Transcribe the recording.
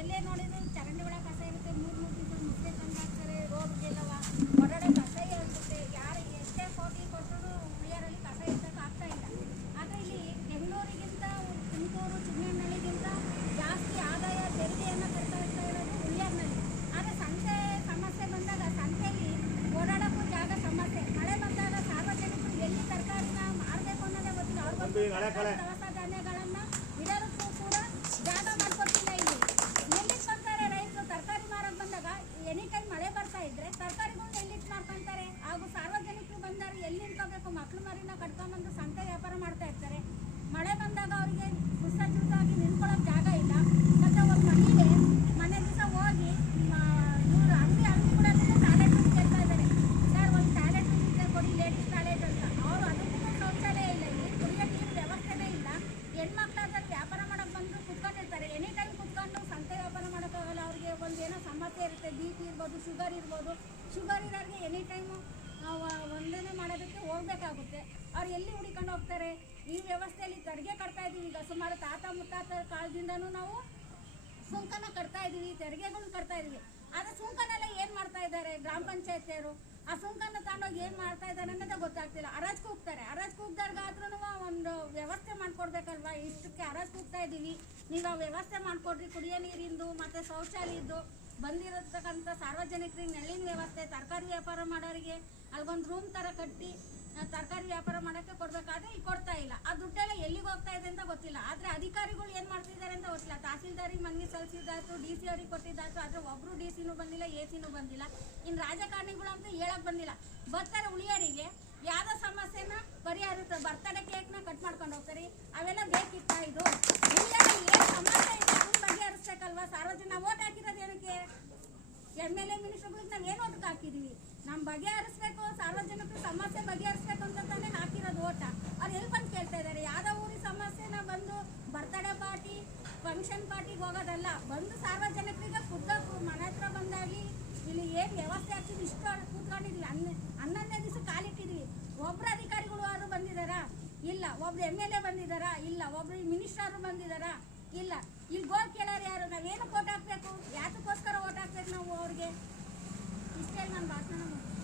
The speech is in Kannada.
ಎಲ್ಲೇ ನೋಡಿದ್ರು ಚರಂಡಿ ಒಳಗೆ ಕಸ ಇರುತ್ತೆ ಮೂರು ಮೂರು ದಿವಸ ಮುಸ್ರೆ ತಂದು ಹಾಕ್ತಾರೆ ರೋಡ್ಗೆಲ್ಲವ ಹೊರಗಡೆ ಕಸ ಇರುತ್ತೆ ಯಾರು ಎಷ್ಟೇ ಕೋಟಿ ಕೊಟ್ಟರು ಹುಳಿಯಾರಲ್ಲಿ ಕಸ ಎತ್ತಕ್ಕೆ ಆಗ್ತಾ ಇಲ್ಲ. ಆದರೆ ಇಲ್ಲಿ ಬೆಂಗಳೂರಿಗಿಂತ ತುಮಕೂರು ಚಿನ್ನಹಳ್ಳಿಗಿಂತ ಜಾಸ್ತಿ ಆದಾಯ ತೆರಿಗೆಯನ್ನು ಕಟ್ತಾ ಇರ್ತಾ ಇರೋದು ಹುಳಿಯರ್ನಲ್ಲಿ. ಆದರೆ ಸಂತೆ ಸಮಸ್ಯೆ ಬಂದಾಗ ಸಂತೆಯಲ್ಲಿ ಓಡಾಡೋಕ್ಕೂ ಜಾಗ ಸಮಸ್ಯೆ. ಮಳೆ ಬಂದಾಗ ಸಾರ್ವಜನಿಕರು ಎಲ್ಲಿ ತರಕಾರಿನ ಮಾರಬೇಕು ಅನ್ನೋದೇ ಗೊತ್ತಿಲ್ಲ. ಅವ್ರಿಗೊಂದು ದವಸ ಧಾನ್ಯಗಳನ್ನು ಇಡೋದಕ್ಕೂ ಕೂಡ ಜಾಗ ಮಾಡ್ಕೊಟ್ಟಿಲ್ಲ ಇಲ್ಲಿ ಎಲ್ಲಿಗೆ ಬರ್ತಾರೆ ರೈತರು ತರಕಾರಿ ಮಾರಕ್ಕೆ ಬಂದಾಗ ಎನಿ ಟೈಮ್ ಮಳೆ ಬರ್ತಾ ಇದ್ರೆ ತರಕಾರಿಗಳನ್ನ ಎಲ್ಲಿಟ್ಟು ಮಾರ್ಕೊಂತಾರೆ ಹಾಗೂ ಸಾರ್ವಜನಿಕರು ಬಂದಾಗ ಎಲ್ಲಿ ನಿಂತ್ಕೋಬೇಕು? ಮಕ್ಕಳು ಮರಿನ ಕಟ್ಕೊಂಡ್ಬಂದು ಸಂತೆ ವ್ಯಾಪಾರ ಮಾಡ್ತಾ ಇರ್ತಾರೆ. ಮಳೆ ಬಂದಾಗ ಅವರಿಗೆ ಸುಸಜ್ಜಿತವಾಗಿ ನಿಂತ್ಕೊಳ್ಳೋಕೆ ಜಾಗ ಇಲ್ಲ ಮತ್ತು ಒಂದು ಮನೆಗೆ ಮನೆ ದಿವಸ ಹೋಗಿ ಇವರು ಅಂಗಡಿ ಅಂಗಡಿ ಕೂಡ ಟಾಯ್ಲೆಟ್ ಕೇಳ್ತಾ ಇದ್ದಾರೆ ಸರ್ ಒಂದು ಟಾಯ್ಲೆಟ್ ಇದೆ ಕೊಡಿ ಲೇಡೀಸ್ ಟಾಯ್ಲೆಟ್ ಅಂತ ಅವರು ಅದಕ್ಕೂ ಶೌಚಾಲಯ ಇಲ್ಲ ಇಲ್ಲಿ ಕುಡಿಯೋ ನೀರು ವ್ಯವಸ್ಥೆನೇ ಇಲ್ಲ ಹೆಣ್ಮಕ್ಳಾದ್ರೆ ವ್ಯಾಪಾರ ಮಾಡಕ್ಕೆ ಬಂದು ಕುತ್ಕೊಂಡಿರ್ತಾರೆ ಎನಿ ಟೈಮ್ ಕುತ್ಕೊಂಡು ಸಂತೆ ವ್ಯಾಪಾರ ಮಾಡೋಕ್ಕಾಗಲ್ಲ ಅವ್ರಿಗೆ ಒಂದು ಏನೋ ಸಮಸ್ಯೆ ಇರುತ್ತೆ ಬಿ ಪಿ ಇರ್ಬೋದು ಶುಗರ್ ಇರ್ಬೋದು. ಶುಗರ್ ಇರೋರಿಗೆ ಎನಿ ಟೈಮು ಒಂದನೇ ಮಾಡೋದಕ್ಕೆ ಹೋಗ್ಬೇಕಾಗುತ್ತೆ. ಅವ್ರು ಎಲ್ಲಿ ಹುಡಿಕೊಂಡು ಹೋಗ್ತಾರೆ? ಈ ವ್ಯವಸ್ಥೆಯಲ್ಲಿ ತೆರಿಗೆ ಕಟ್ತಾ ಇದ್ದೀವಿ. ಈಗ ಸುಮಾರು ತಾತ ಮುತ್ತಾತ ಕಾಲದಿಂದನೂ ನಾವು ಸುಂಕನ ಕಟ್ತಾ ಇದ್ದೀವಿ ತೆರಿಗೆಗಳನ್ನ ಕಟ್ತಾ ಇದ್ದೀವಿ. ಆದರೆ ಸುಂಕನೆಲ್ಲ ಏನು ಮಾಡ್ತಾ ಇದ್ದಾರೆ ಗ್ರಾಮ ಪಂಚಾಯತಿಯವರು? ಆ ಸುಂಕನ ತಗೊಂಡೋಗಿ ಏನು ಮಾಡ್ತಾ ಇದ್ದಾರೆ ಅನ್ನೋದೇ ಗೊತ್ತಾಗ್ತಿಲ್ಲ. ಅರಾಜ್ ಕೂಗ್ತಾರೆ. ಅರಾಜ್ ಕೂಗ್ದಾರ್ಗಾದ್ರೂ ಒಂದು ವ್ಯವಸ್ಥೆ ಮಾಡಿಕೊಡ್ಬೇಕಲ್ವಾ? ಇಷ್ಟಕ್ಕೆ ಅರಾಜ್ ಕೂಗ್ತಾ ಇದ್ದೀವಿ. ನೀವು ವ್ಯವಸ್ಥೆ ಮಾಡಿಕೊಡ್ರಿ. ಕುಡಿಯೋ ನೀರಿಂದು, ಮತ್ತು ಶೌಚಾಲಯದ್ದು. ಬಂದಿರತಕ್ಕಂಥ ಸಾರ್ವಜನಿಕರಿಗೆ ನೆಲ್ಲಿನ ವ್ಯವಸ್ಥೆ, ತರಕಾರಿ ವ್ಯಾಪಾರ ಮಾಡೋರಿಗೆ ಅಲ್ಗೊಂದು ರೂಮ್ ಥರ ಕಟ್ಟಿ ತರಕಾರಿ ವ್ಯಾಪಾರ ಮಾಡೋಕ್ಕೆ ಕೊಡಬೇಕಾದ್ರೆ ಈಗ ಕೊಡ್ತಾ ಇಲ್ಲ. ಆ ದುಡ್ಡೆಲ್ಲ ಎಲ್ಲಿಗೆ ಹೋಗ್ತಾ ಇದೆ ಅಂತ ಗೊತ್ತಿಲ್ಲ. ಆದರೆ ಅಧಿಕಾರಿಗಳು ಏನು ಮಾಡ್ತಿದ್ದಾರೆ ಅಂತ ಗೊತ್ತಿಲ್ಲ. ತಹಸೀಲ್ದಾರಿಗೆ ಮನವಿ ಸಲ್ಲಿಸಿದ್ದಾಯ್ತು ಡಿ ಸಿ ಅವ್ರಿಗೆ ಕೊಟ್ಟಿದ್ದಾಯ್ತು, ಆದರೆ ಒಬ್ಬರು ಡಿ ಸಿನೂ ಬಂದಿಲ್ಲ ಎ ಸಿನೂ ಬಂದಿಲ್ಲ. ಇನ್ನು ರಾಜಕಾರಣಿಗಳು ಅಂತ ಹೇಳಕ್ ಬಂದಿಲ್ಲ. ಬರ್ತಾರೆ ಉಳಿಯೋರಿಗೆ ಯಾವುದೋ ಸಮಸ್ಯೆನ ಪರಿಹರಿಸ್ತಾರೆ ಬರ್ತಡೇ ಕೇಕ್ನ ಕಟ್ ಮಾಡ್ಕೊಂಡು ಹೋಗ್ತಾರೆ. ಅವೆಲ್ಲ ಬೇಕಿತ್ತ ಇದು ಉಳಿಯೋರಿಗೆ ಏನು ಸಮಸ್ಯೆ ಇದೆ ಅದನ್ನ ಬಗೆಹರಿಸ್ಬೇಕಲ್ವಾ ಸಾರ್ವಜನಿಕ ನಾವು ಓಟ್ ಹಾಕಿರೋದು ಏನಕ್ಕೆ ಎಂ ಎಲ್ ಎ ಮಿನಿಸ್ಟರ್ಗಳಿಗೆ ನಾವು ಏನು ಓಟಕ್ಕೆ ಹಾಕಿದೀವಿ? ನಮ್ಮ ಬಗೆಹರಿಸ್ಬೇಕು, ಸಾರ್ವಜನಿಕರ ಸಮಸ್ಯೆ ಬಗೆಹರಿಸ್ಬೇಕು ಅಂತ ತಾನೇ ಹಾಕಿರೋದು ಓಟ. ಅವ್ರು ಎಲ್ಲಿ ಬಂದು ಕೇಳ್ತಾ ಇದ್ದಾರೆ ಯಾವುದೋ ಊರಿನ ಸಮಸ್ಯೆನ ಬಂದು ಬರ್ತಡೇ ಪಾರ್ಟಿ ಫಂಕ್ಷನ್ ಪಾರ್ಟಿಗೆ ಹೋಗೋದಲ್ಲ, ಬಂದು ಸಾರ್ವಜನಿಕರಿಗೆ ಫುಡ್ ಮನೆ ಹತ್ರ ಬಂದಾಗಲಿ, ಇಲ್ಲಿ ಏನು ವ್ಯವಸ್ಥೆ ಆಗ್ತೀವಿ ಇಷ್ಟು ಕೂತ್ಕೊಂಡಿದ್ವಿ. ಹನ್ನ, ಹನ್ನೊಂದನೇ ದಿವಸ ಕಾಲಿಟ್ಟಿದ್ವಿ. ಒಬ್ಬರು ಅಧಿಕಾರಿಗಳು ಯಾರು ಬಂದಿದ್ದಾರಾ ಇಲ್ಲ. ಒಬ್ರು ಎಂ ಎಲ್ ಎ ಬಂದಿದ್ದಾರಾ ಇಲ್ಲ. ಒಬ್ರು ಮಿನಿಸ್ಟರ್ ಬಂದಿದ್ದಾರಾ ಇಲ್ಲ. ಇಲ್ಲಿ ಹೋಗಿ ಕೇಳೋರು ಯಾರು? ನಾವೇನು ಓಟ್ ಹಾಕ್ಬೇಕು? ಯಾತಕ್ಕೋಸ್ಕರ ಓಟ್ ಹಾಕ್ಬೇಕು ನಾವು ಅವ್ರಿಗೆ ಇಷ್ಟೇ ನನ್ನ ಭಾಷಣ ಮುಗ್ದು